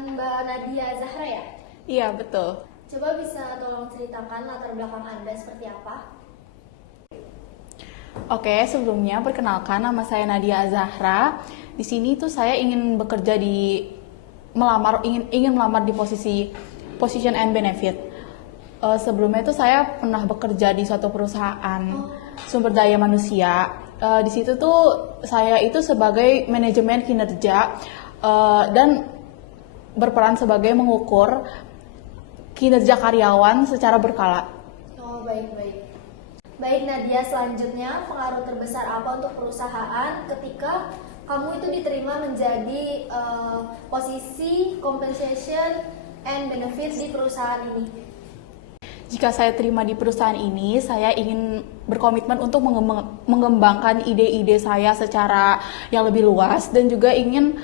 dengan Mbak Nadia Zahra ya? Iya, betul. Coba bisa tolong ceritakan latar belakang Anda seperti apa? Oke, sebelumnya perkenalkan nama saya Nadia Zahra. Di sini tuh saya ingin bekerja ingin melamar di posisi position and benefit. Sebelumnya itu saya pernah bekerja di suatu perusahaan sumber daya manusia. Di situ tuh saya itu sebagai manajemen kinerja dan berperan sebagai mengukur kinerja karyawan secara berkala. Oh, baik. Baik Nadia, selanjutnya pengaruh terbesar apa untuk perusahaan ketika kamu itu diterima menjadi posisi compensation and benefits di perusahaan ini? Jika saya terima di perusahaan ini, saya ingin berkomitmen untuk mengembangkan ide-ide saya secara yang lebih luas dan juga ingin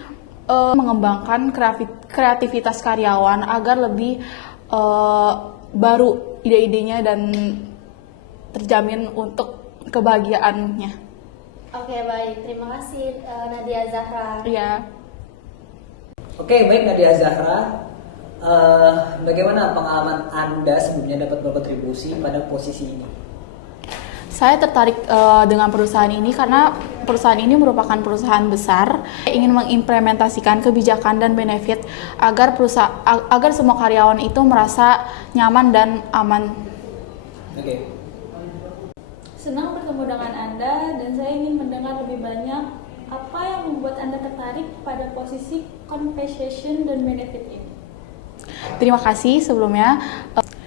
mengembangkan kreativitas karyawan agar lebih baru ide-idenya dan terjamin untuk kebahagiaannya. Oke, baik. Terima kasih Nadia Zahra. Iya. Oke, baik Nadia Zahra. Bagaimana pengalaman Anda sebelumnya dapat berkontribusi pada posisi ini? Saya tertarik dengan perusahaan ini karena perusahaan ini merupakan perusahaan besar. Saya ingin mengimplementasikan kebijakan dan benefit agar semua karyawan itu merasa nyaman dan aman. Oke. Senang bertemu dengan Anda dan saya ingin mendengar lebih banyak apa yang membuat Anda tertarik pada posisi compensation dan benefit ini. Terima kasih sebelumnya.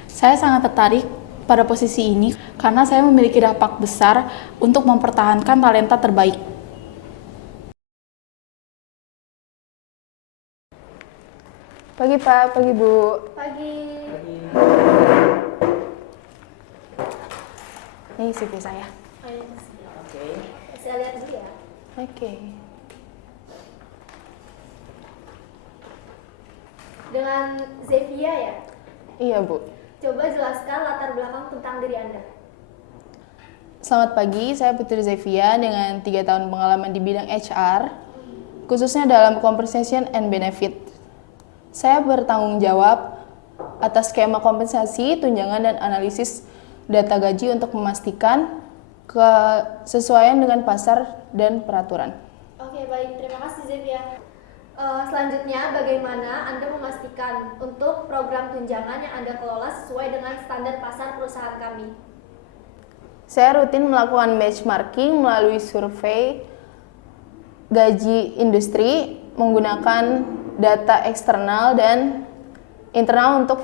Saya sangat tertarik pada posisi ini karena saya memiliki dampak besar untuk mempertahankan talenta terbaik. Pagi Pak, pagi Bu. Pagi. Ini CV saya. Oh, iya. Oke. Saya lihat dulu ya. Oke. Dengan Zevia ya? Iya Bu. Coba jelaskan latar belakang tentang diri Anda. Selamat pagi, saya Putri Zevia dengan 3 tahun pengalaman di bidang HR, khususnya dalam compensation and benefit. Saya bertanggung jawab atas skema kompensasi, tunjangan, dan analisis data gaji untuk memastikan kesesuaian dengan pasar dan peraturan. Oke, baik. Terima kasih Zevia. Selanjutnya, bagaimana Anda memastikan untuk program tunjangan yang Anda kelola sesuai dengan standar pasar perusahaan kami? Saya rutin melakukan benchmarking melalui survei gaji industri menggunakan data eksternal dan internal untuk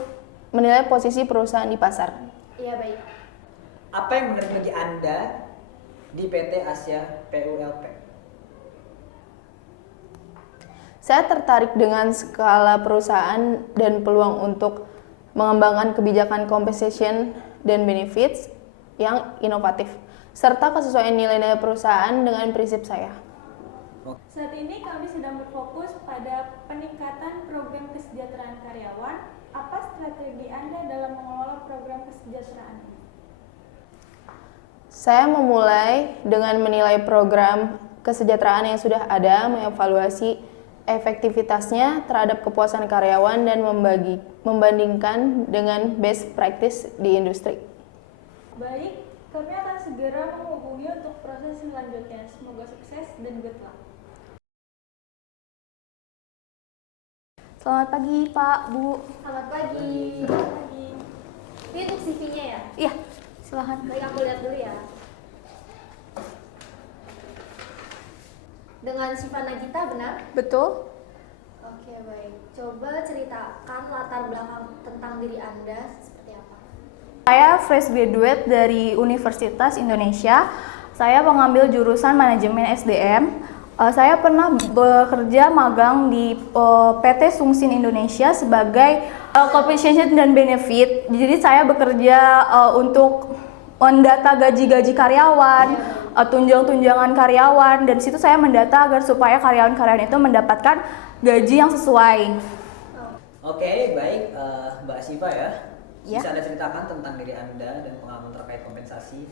menilai posisi perusahaan di pasar. Iya, baik. Apa yang menarik bagi Anda di PT Asia PULP? Saya tertarik dengan skala perusahaan dan peluang untuk mengembangkan kebijakan compensation dan benefits yang inovatif, serta kesesuaian nilai-nilai perusahaan dengan prinsip saya. Saat ini kami sedang berfokus pada peningkatan program kesejahteraan karyawan. Apa strategi Anda dalam mengelola program kesejahteraan ini? Saya memulai dengan menilai program kesejahteraan yang sudah ada, mengevaluasi efektivitasnya terhadap kepuasan karyawan dan membandingkan dengan best practice di industri. Baik, kami akan segera menghubungi untuk proses selanjutnya. Semoga sukses dan good luck. Selamat pagi Pak, Bu. Selamat pagi. Selamat pagi. Ini untuk CV-nya ya? Iya, silahkan. Baik, aku lihat dulu ya. Dengan Syifa Nagita, benar? Betul. Oke, baik. Coba ceritakan latar belakang tentang diri Anda seperti apa? Saya fresh graduate dari Universitas Indonesia. Saya mengambil jurusan manajemen SDM. Saya pernah bekerja magang di PT Sungsin Indonesia sebagai compensation dan benefit. Jadi saya bekerja untuk mendata gaji-gaji karyawan, tunjangan karyawan, dan situ saya mendata agar supaya karyawan-karyawan itu mendapatkan gaji yang sesuai. Oke, baik Mbak Syifa ya. Ya. Bisa Anda ceritakan tentang diri Anda dan pengalaman terkait kompensasi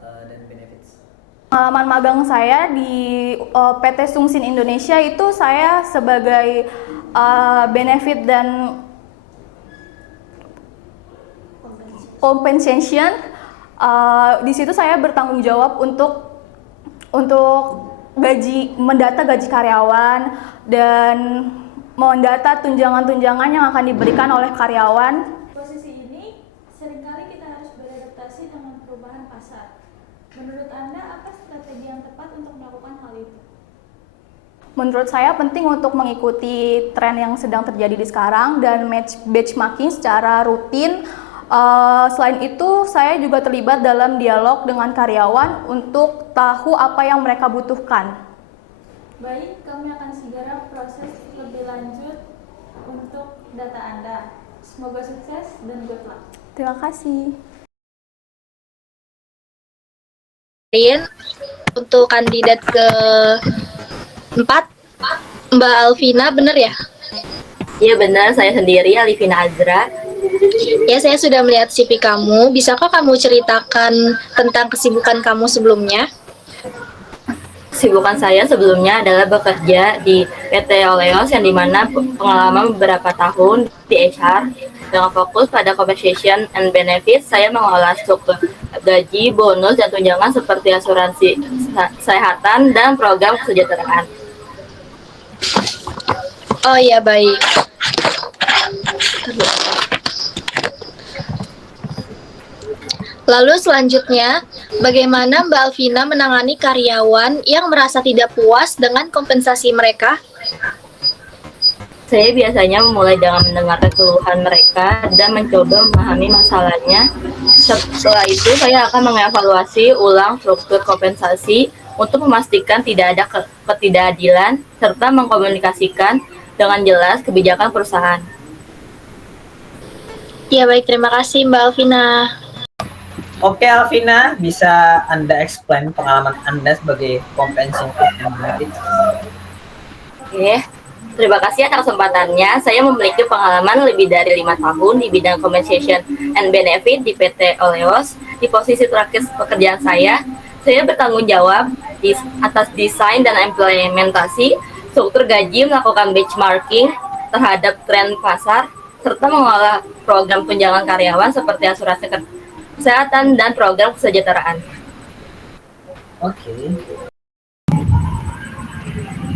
dan benefits? Pengalaman magang saya di PT Sungsin Indonesia itu saya sebagai benefit dan compensation. Di situ saya bertanggung jawab untuk mendata gaji karyawan dan mendata tunjangan-tunjangan yang akan diberikan oleh karyawan. Posisi ini seringkali kita harus beradaptasi dengan perubahan pasar. Menurut Anda, apa strategi yang tepat untuk melakukan hal itu? Menurut saya penting untuk mengikuti tren yang sedang terjadi di sekarang dan benchmarking secara rutin. Selain itu, saya juga terlibat dalam dialog dengan karyawan untuk tahu apa yang mereka butuhkan. Baik, kami akan segera proses lebih lanjut untuk data Anda. Semoga sukses dan good luck. Terima kasih. Untuk kandidat ke 4, Mbak Alvina, benar ya? Iya benar, saya sendiri Alivina Azra. Ya, saya sudah melihat CV kamu. Bisakah kamu ceritakan tentang kesibukan kamu sebelumnya? Kesibukan saya sebelumnya adalah bekerja di PT Oleos yang dimana pengalaman beberapa tahun di HR dengan fokus pada compensation and benefits. Saya mengolah struktur gaji, bonus, dan tunjangan seperti asuransi kesehatan dan program kesejahteraan. Oh iya, baik. Lalu selanjutnya, bagaimana Mbak Alvina menangani karyawan yang merasa tidak puas dengan kompensasi mereka? Saya biasanya memulai dengan mendengarkan keluhan mereka dan mencoba memahami masalahnya. Setelah itu, saya akan mengevaluasi ulang struktur kompensasi untuk memastikan tidak ada ketidakadilan serta mengkomunikasikan dengan jelas kebijakan perusahaan. Ya baik, terima kasih Mbak Alvina. Oke Alvina, bisa Anda explain pengalaman Anda sebagai compensation and benefits? Oke, terima kasih atas kesempatannya. Saya memiliki pengalaman lebih dari 5 tahun di bidang compensation and benefit di PT Oleos. Di posisi terakhir pekerjaan saya bertanggung jawab atas desain dan implementasi struktur gaji, melakukan benchmarking terhadap tren pasar, serta mengelola program tunjangan karyawan seperti asuransi kesehatan dan program kesejahteraan. Oke.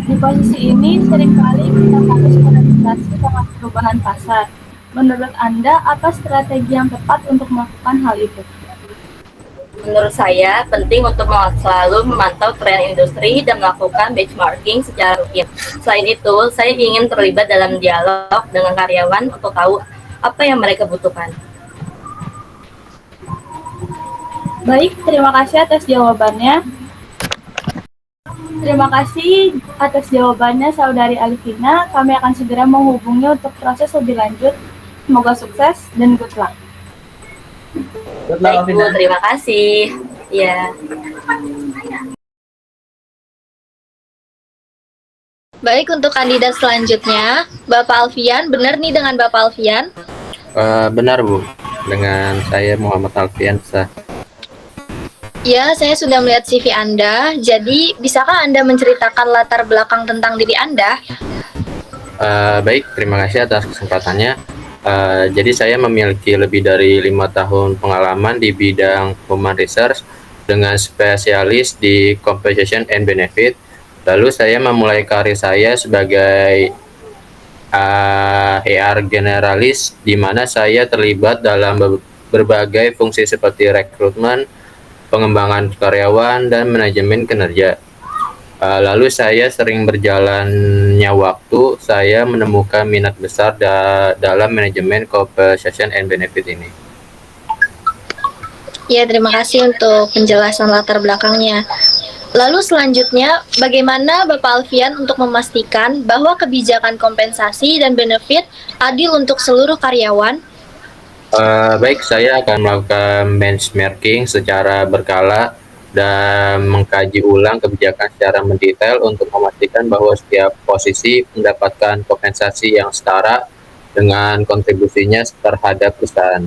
Di posisi ini, seringkali kita harus beradaptasi dengan perubahan pasar. Menurut Anda, apa strategi yang tepat untuk melakukan hal itu? Menurut saya, penting untuk selalu memantau tren industri dan melakukan benchmarking secara rutin. Selain itu, saya ingin terlibat dalam dialog dengan karyawan untuk tahu apa yang mereka butuhkan. Baik, terima kasih atas jawabannya. Terima kasih atas jawabannya, Saudari Alivina. Kami akan segera menghubungi untuk proses lebih lanjut. Semoga sukses dan good luck. Good luck, Baik, Bu, Alvina. terima kasih. Ya. Baik, untuk kandidat selanjutnya, Bapak Alfian, benar nih dengan Bapak Alfian? Benar Bu, dengan saya Muhammad Alfian Sah. Ya, saya sudah melihat CV Anda. Jadi, bisakah Anda menceritakan latar belakang tentang diri Anda? Baik, terima kasih atas kesempatannya. Jadi saya memiliki lebih dari 5 tahun pengalaman di bidang human research dengan spesialis di compensation and benefit. Lalu saya memulai karir saya sebagai HR generalis, di mana saya terlibat dalam berbagai fungsi seperti rekrutmen, pengembangan karyawan, dan manajemen kinerja. Lalu saya sering berjalannya waktu, saya menemukan minat besar dalam manajemen compensation and benefit ini. Ya, terima kasih untuk penjelasan latar belakangnya. Lalu selanjutnya, bagaimana Bapak Alfian untuk memastikan bahwa kebijakan kompensasi dan benefit adil untuk seluruh karyawan? Baik, saya akan melakukan benchmarking secara berkala dan mengkaji ulang kebijakan secara mendetail untuk memastikan bahwa setiap posisi mendapatkan kompensasi yang setara dengan kontribusinya terhadap perusahaan.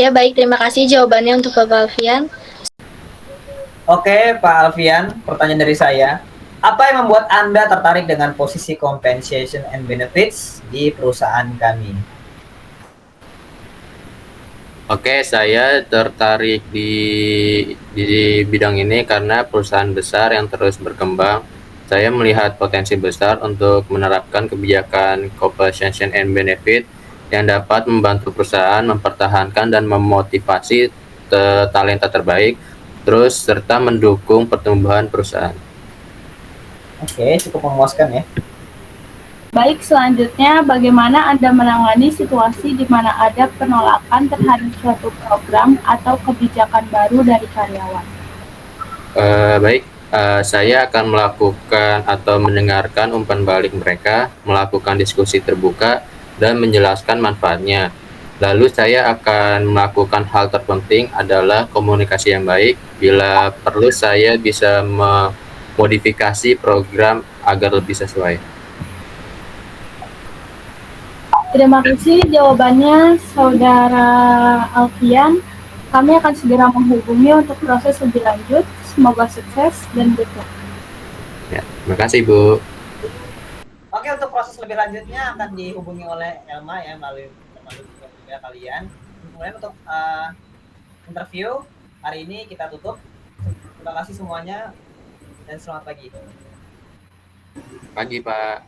Ya baik, terima kasih jawabannya untuk Bapak Alfian. Oke, Pak Alfian, pertanyaan dari saya. Apa yang membuat Anda tertarik dengan posisi compensation and benefits di perusahaan kami? Oke, saya tertarik di bidang ini karena perusahaan besar yang terus berkembang. Saya melihat potensi besar untuk menerapkan kebijakan compensation and benefit yang dapat membantu perusahaan mempertahankan dan memotivasi talenta terbaik, terus serta mendukung pertumbuhan perusahaan. Oke, cukup memuaskan ya. Baik, selanjutnya bagaimana Anda menangani situasi di mana ada penolakan terhadap suatu program atau kebijakan baru dari karyawan? Baik, saya akan melakukan atau mendengarkan umpan balik mereka, melakukan diskusi terbuka, dan menjelaskan manfaatnya. Lalu saya akan melakukan hal terpenting adalah komunikasi yang baik. Bila perlu saya bisa memodifikasi program agar lebih sesuai. Terima kasih jawabannya Saudara Alfian. Kami akan segera menghubungi untuk proses lebih lanjut. Semoga sukses dan berkah. Ya, terima kasih Bu. Oke, untuk proses lebih lanjutnya akan dihubungi oleh Elma ya melalui juga kalian. Kemudian untuk interview hari ini kita tutup. Terima kasih semuanya dan selamat pagi. Pagi Pak.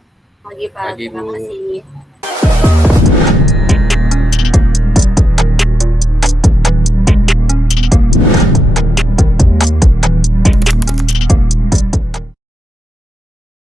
Pagi Pak, Pagi, terima Bu. kasih.